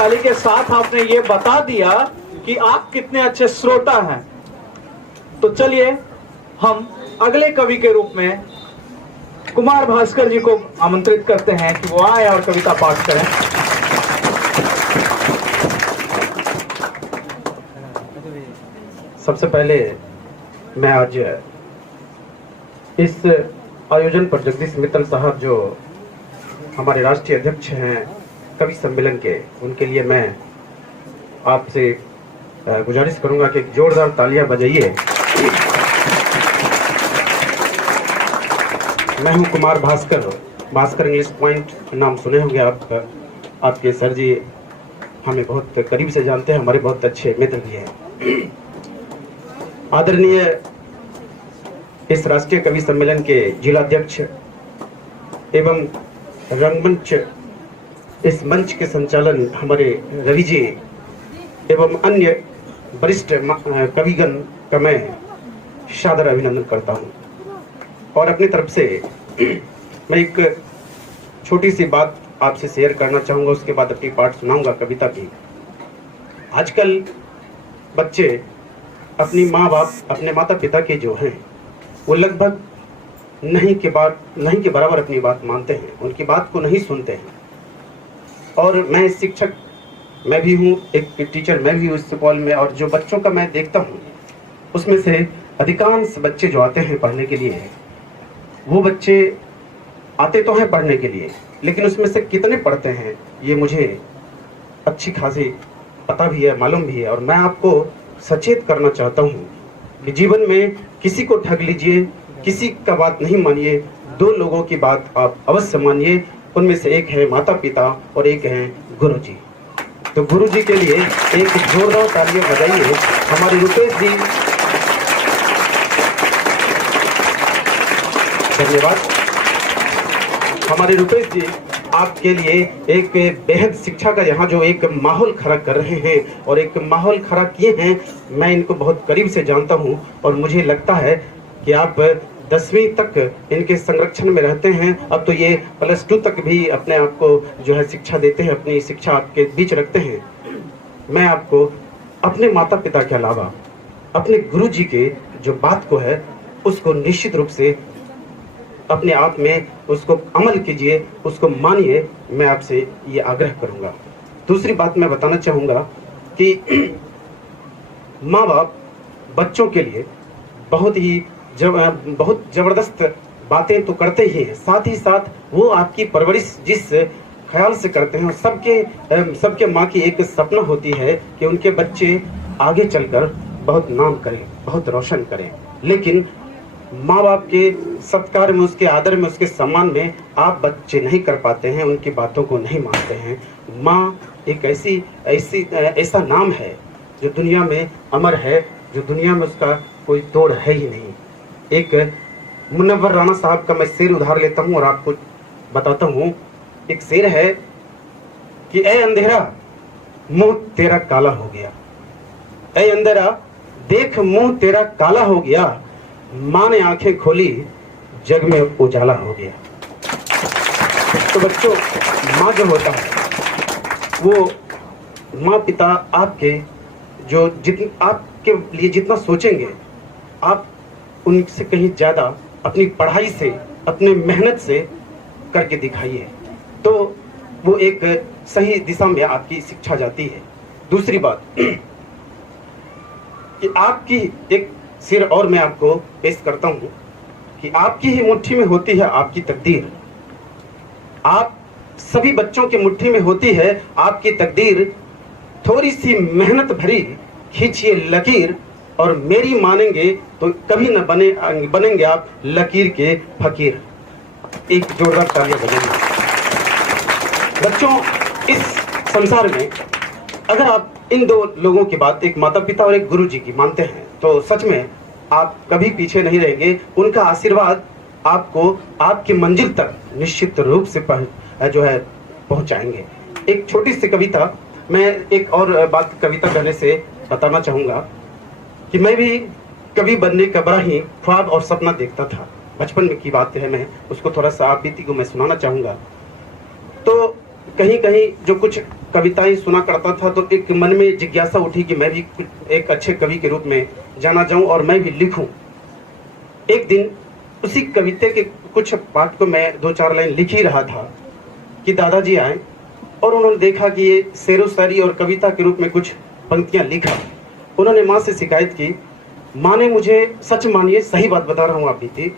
ताली के साथ आपने ये बता दिया कि आप कितने अच्छे श्रोता हैं। तो चलिए हम अगले कवि के रूप में कुमार भास्कर जी को आमंत्रित करते हैं कि वो आए और कविता पाठ करें। सबसे पहले मैं आज इस आयोजन पर जगदीश मित्तल साहब जो हमारे राष्ट्रीय अध्यक्ष हैं कवि सम्मेलन के, उनके लिए मैं आपसे गुजारिश करूंगा कि एक जोरदार तालियां बजाइए। मैं हूं कुमार भास्कर इंग्लिश पॉइंट नाम सुने होंगे आप। आपके सर जी हमें बहुत करीब से जानते हैं, हमारे बहुत अच्छे मित्र भी हैं। आदरणीय इस राष्ट्रीय कवि सम्मेलन के जिलाध्यक्ष एवं रंगमंच इस मंच के संचालन हमारे रवि जी एवं अन्य वरिष्ठ कविगण का मैं सादर अभिनंदन करता हूं। और अपनी तरफ से मैं एक छोटी सी बात आपसे शेयर करना चाहूंगा, उसके बाद अपनी पाठ सुनाऊंगा कविता की। आजकल बच्चे अपनी माँ बाप, अपने माता पिता के जो हैं, वो लगभग नहीं के बराबर अपनी बात मानते हैं, उनकी बात को नहीं सुनते हैं। और मैं शिक्षक मैं भी हूँ, एक टीचर मैं भी हूँ इस सुपौल में, और जो बच्चों का मैं देखता हूँ उसमें से अधिकांश बच्चे जो आते हैं पढ़ने के लिए, वो बच्चे आते तो हैं पढ़ने के लिए, लेकिन उसमें से कितने पढ़ते हैं ये मुझे अच्छी खासी पता भी है, मालूम भी है। और मैं आपको सचेत करना चाहता हूँ कि जीवन में किसी को ठग लीजिए, किसी का बात नहीं मानिए, दो लोगों की बात आप अवश्य मानिए। उनमें से एक है माता पिता और एक है गुरु जी। तो गुरु जी के लिए एक जोरदार तालियां बजाइए। हमारे रुपेश जी, धन्यवाद। हमारे रुपेश जी आपके लिए एक बेहद शिक्षा का यहाँ जो एक माहौल खड़ा कर रहे हैं और एक माहौल खड़ा किए हैं, मैं इनको बहुत करीब से जानता हूँ और मुझे लगता है कि आप 10वीं तक इनके संरक्षण में रहते हैं। अब तो ये +2 तक भी अपने आप को जो है शिक्षा देते हैं, अपनी शिक्षा आपके बीच रखते हैं। मैं आपको अपने माता पिता के अलावा अपने गुरु जी के जो बात को है उसको निश्चित रूप से अपने आप में उसको अमल कीजिए, उसको मानिए, मैं आपसे ये आग्रह करूंगा। दूसरी बात मैं बताना चाहूंगा कि माँ बाप बच्चों के लिए बहुत जबरदस्त बातें तो करते ही हैं, साथ ही साथ वो आपकी परवरिश जिस ख्याल से करते हैं, सबके माँ की एक सपना होती है कि उनके बच्चे आगे चलकर बहुत नाम करें, बहुत रोशन करें। लेकिन माँ बाप के सत्कार में, उसके आदर में, उसके सम्मान में आप बच्चे नहीं कर पाते हैं, उनकी बातों को नहीं मानते हैं। माँ एक ऐसा नाम है जो दुनिया में अमर है, जो दुनिया में उसका कोई तोड़ है ही नहीं। एक मुनव्वर राणा साहब का मैं शेर उधार लेता हूँ और आपको बताता हूँ। एक शेर है कि ऐ अंधेरा मुंह तेरा काला हो गया, ऐ अंधेरा देख मुंह तेरा काला हो गया, माँ ने आंखें खोली जग में उजाला हो गया। तो बच्चों, माँ जो होता है वो माँ पिता आपके जो आपके लिए जितना सोचेंगे, आप उनसे कहीं ज्यादा अपनी पढ़ाई से, अपने मेहनत से करके दिखाइए, तो वो एक सही दिशा में आपकी शिक्षा जाती है। दूसरी बात कि आपकी एक सिर और मैं आपको पेश करता हूं कि आपकी ही मुट्ठी में होती है आपकी तकदीर। आप सभी बच्चों की मुट्ठी में होती है आपकी तकदीर। थोड़ी सी मेहनत भरी खींचिए लकीर, और मेरी मानेंगे तो कभी न बनेंगे आप लकीर के फकीर। एक जोरदार तालियां बजाइए। बच्चों, इस संसार में अगर आप इन दो लोगों की बात, एक माता पिता और एक गुरु जी की मानते हैं, तो सच में आप कभी पीछे नहीं रहेंगे। उनका आशीर्वाद आपको आपकी मंजिल तक निश्चित रूप से जो है पहुंचाएंगे। एक छोटी सी कविता, मैं एक और बात कविता कहने से बताना चाहूंगा कि मैं भी कवि बनने का बड़ा ही ख्वाब और सपना देखता था। बचपन में की बात है, मैं उसको थोड़ा सा आप बीती को मैं सुनाना चाहूंगा। तो कहीं कहीं जो कुछ कविताएं सुना करता था तो एक मन में जिज्ञासा उठी कि मैं भी एक अच्छे कवि के रूप में जाना जाऊं और मैं भी लिखूं। एक दिन उसी कविता के कुछ पाठ को मैं 2-4 लाइन लिख ही रहा था कि दादाजी आए और उन्होंने देखा कि ये शेरो शायरी और कविता के रूप में कुछ पंक्तियां लिखा। उन्होंने माँ से शिकायत की। माँ ने मुझे, सच मानिए सही बात बता रहा हूँ आप बीती,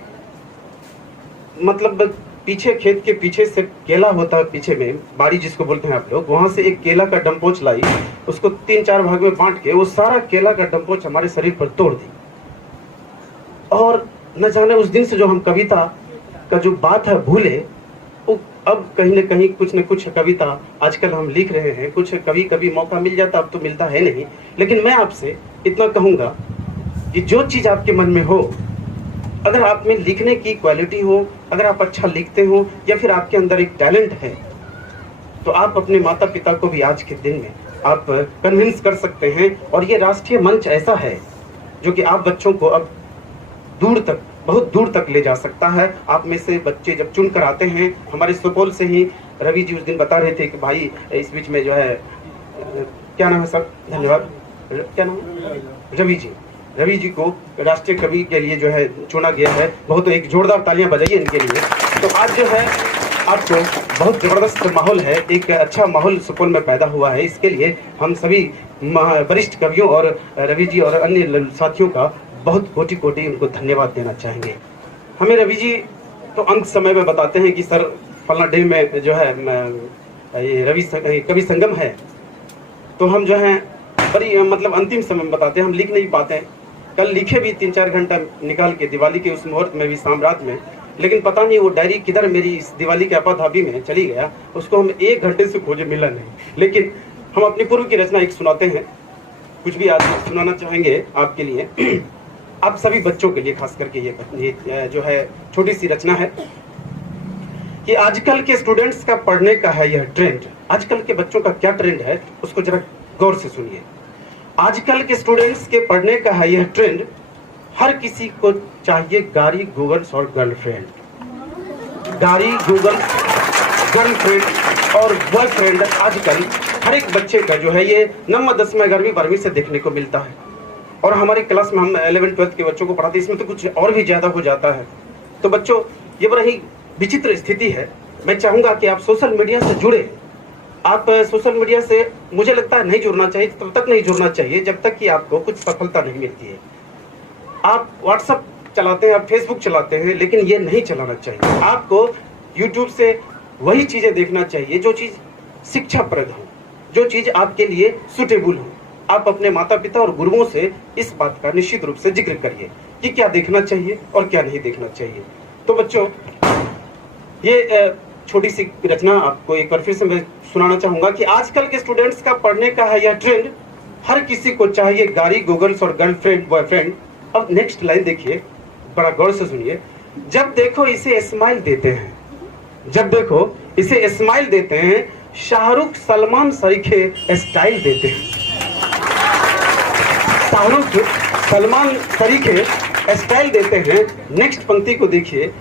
मतलब पीछे खेत के पीछे से केला होता है, पीछे में बाड़ी जिसको बोलते हैं आप लोग, वहां से एक केला का डंपोच लाई, उसको 3-4 भाग में बांट के वो सारा केला का डंपोच हमारे शरीर पर तोड़ दी। और न जाने उस दिन से जो हम कविता का जो बात है भूले, वो अब कहीं न कहीं कुछ न कुछ कविता आजकल हम लिख रहे हैं। कुछ कभी कभी मौका मिल जाता, अब तो मिलता है नहीं। लेकिन मैं आपसे इतना कहूंगा कि जो चीज आपके मन में हो, अगर आप में लिखने की क्वालिटी हो, अगर आप अच्छा लिखते हो या फिर आपके अंदर एक टैलेंट है, तो आप अपने माता पिता को भी आज के दिन में आप कन्विंस कर सकते हैं। और ये राष्ट्रीय मंच ऐसा है जो कि आप बच्चों को अब दूर तक, बहुत दूर तक ले जा सकता है। आप में से बच्चे जब चुन कर आते हैं, हमारे सुपौल से ही रवि जी उस दिन बता रहे थे कि भाई इस बीच में जो है, क्या नाम है सर, धन्यवाद, क्या नाम है, रवि जी को राष्ट्रीय कवि के लिए जो है चुना गया है। बहुत एक जोरदार तालियां बजाइए इनके लिए। तो आज जो है आपको बहुत जबरदस्त माहौल है, एक अच्छा माहौल सुपौल में पैदा हुआ है। इसके लिए हम सभी वरिष्ठ कवियों और रवि जी और अन्य साथियों का बहुत कोटि कोटि उनको धन्यवाद देना चाहेंगे। हमें रवि जी तो अंत समय में बताते हैं कि सर फलना डे में जो है ये कवि संगम है, तो हम जो है बड़ी मतलब अंतिम समय में बताते हैं, हम लिख नहीं पाते हैं। कल लिखे भी 3-4 घंटा निकाल के दिवाली के उस मुहूर्त में भी, शाम रात में, लेकिन पता नहीं वो डायरी किधर मेरी इस दिवाली के आपाधापी में चली गया। उसको हम 1 घंटे से खोजे, मिला नहीं। लेकिन हम अपनी पूर्व की रचना एक सुनाते हैं, कुछ भी आज सुनाना चाहेंगे आपके लिए, आप सभी बच्चों के लिए खास करके। ये जो है छोटी सी रचना है कि आजकल के स्टूडेंट्स का पढ़ने का है यह ट्रेंड। आजकल के बच्चों का क्या ट्रेंड है उसको जरा गौर से सुनिए। आजकल के स्टूडेंट्स के पढ़ने का है यह ट्रेंड, हर किसी को चाहिए गाड़ी, गूगल्स और गर्लफ्रेंड। गाड़ी, गूगल, गर्लफ्रेंड और बॉयफ्रेंड आजकल हर एक बच्चे का जो है ये 9वीं, 10वीं, 11वीं, 12वीं से देखने को मिलता है। और हमारी क्लास में हम 11th-12th के बच्चों को पढ़ाते हैं, इसमें तो कुछ और भी ज्यादा हो जाता है। तो बच्चों ये बड़ा ही विचित्र स्थिति है। मैं चाहूंगा कि आप सोशल मीडिया से जुड़े। आप सोशल मीडिया से, मुझे लगता है नहीं जुड़ना चाहिए, तब तक नहीं जुड़ना चाहिए जब तक कि आपको कुछ सफलता नहीं मिलती है। आप व्हाट्सएप चलाते हैं, आप फेसबुक चलाते हैं, लेकिन ये नहीं चलाना चाहिए। आपको यूट्यूब से वही चीजें देखना चाहिए जो चीज शिक्षाप्रद हो, जो चीज आपके लिए सुटेबल हो। आप अपने माता पिता और गुरुओं से इस बात का निश्चित रूप से जिक्र करिए कि क्या देखना चाहिए और क्या नहीं देखना चाहिए। तो बच्चों ये छोटी सी रचना आपको एक बार फिर से मैं सुनाना चाहूंगा कि आजकल के स्टूडेंट्स का पढ़ने का है यह ट्रेंड, हर किसी को चाहिए गाड़ी, गूगल्स और गर्लफ्रेंड, बॉयफ्रेंड। अब नेक्स्ट लाइन देखिए, बड़ा गौर से सुनिए। जब देखो इसे स्माइल देते हैं, जब देखो इसे स्माइल देते हैं, शाहरुख सलमान सरीखे स्टाइल देते हैं। शाहरुख सलमान सरीखे स्टाइल देते हैं। नेक्स्ट पंक्ति को देखिए,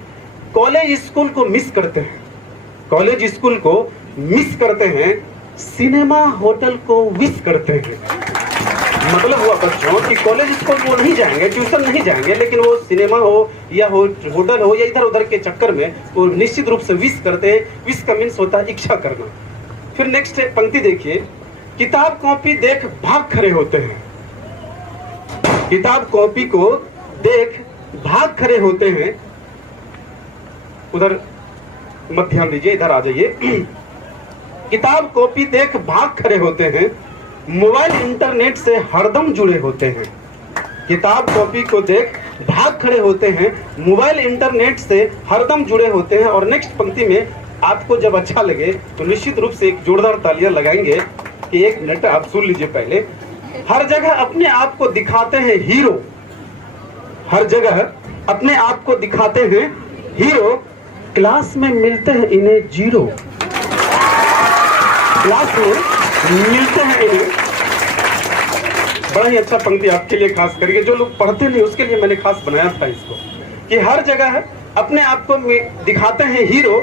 कॉलेज स्कूल को मिस करते हैं, कॉलेज स्कूल को मिस करते हैं, सिनेमा होटल को विश करते हैं। मतलब हुआ बच्चों कि कॉलेज स्कूल वो नहीं जाएंगे, ट्यूशन नहीं जाएंगे, लेकिन वो सिनेमा हो या होटल हो या इधर उधर के चक्कर में वो निश्चित रूप से विश करते हैं। विश का मीन्स होता है इच्छा करना। फिर नेक्स्ट पंक्ति देखिए, किताब कॉपी देख भाग खड़े होते हैं, किताब कॉपी को देख भाग खड़े होते हैं। उधर मत ध्यान दीजिए, इधर आ जाइए। किताब कॉपी देख भाग खड़े होते हैं, मोबाइल इंटरनेट से हरदम जुड़े होते हैं। किताब कॉपी को देख भाग खड़े होते हैं, मोबाइल इंटरनेट से हरदम जुड़े होते हैं। और नेक्स्ट पंक्ति में आपको जब अच्छा लगे तो निश्चित रूप से एक जोरदार तालियां लगाएंगे कि 1 मिनट आप सुन लीजिए पहले। हर जगह अपने आप को दिखाते हैं हीरो, हर जगह अपने आप को दिखाते हैं हीरो, क्लास में मिलते हैं इन्हें जीरो, क्लास में मिलते हैं इन्हें। बड़ा ही अच्छा पंक्ति आपके लिए खास करके, जो लोग पढ़ते नहीं उसके लिए मैंने खास बनाया था इसको, कि हर जगह अपने आप को दिखाते हैं हीरो,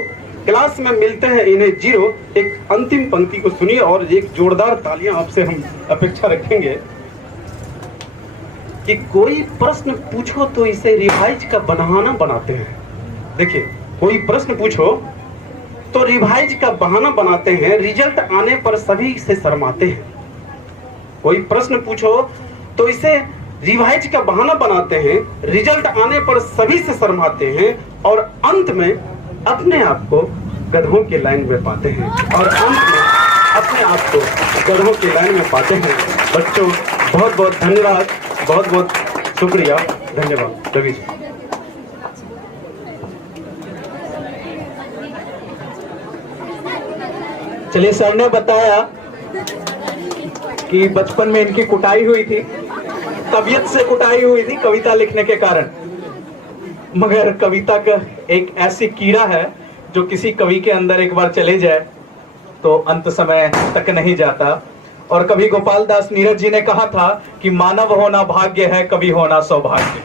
क्लास में मिलते हैं इन्हें 0। एक अंतिम पंक्ति को सुनिए और एक जोरदार तालियां आपसे हम अपेक्षा रखेंगे कि कोई प्रश्न पूछो तो इसे रिवाइज का बहाना बनाते हैं। देखिए, कोई प्रश्न पूछो तो रिवाइज का बहाना बनाते हैं, रिजल्ट आने पर सभी से शर्माते हैं। कोई प्रश्न पूछो तो इसे रिवाइज का बहाना बनाते हैं, रिजल्ट आने पर सभी से शर्माते हैं और अंत में अपने आप को गधों के लाइन में पाते हैं। और अंत में अपने आप को गधों की लाइन में पाते हैं। बच्चों, बहुत बहुत धन्यवाद, बहुत बहुत शुक्रिया, धन्यवाद। रवि जी। चलिए, सर ने बताया कि बचपन में इनकी कुटाई हुई थी, तबीयत से कुटाई हुई थी कविता लिखने के कारण। मगर कविता का एक ऐसी कीड़ा है जो किसी कवि के अंदर एक बार चले जाए तो अंत समय तक नहीं जाता। और कभी गोपाल दास नीरज जी ने कहा था कि मानव होना भाग्य है, कवि होना सौभाग्य।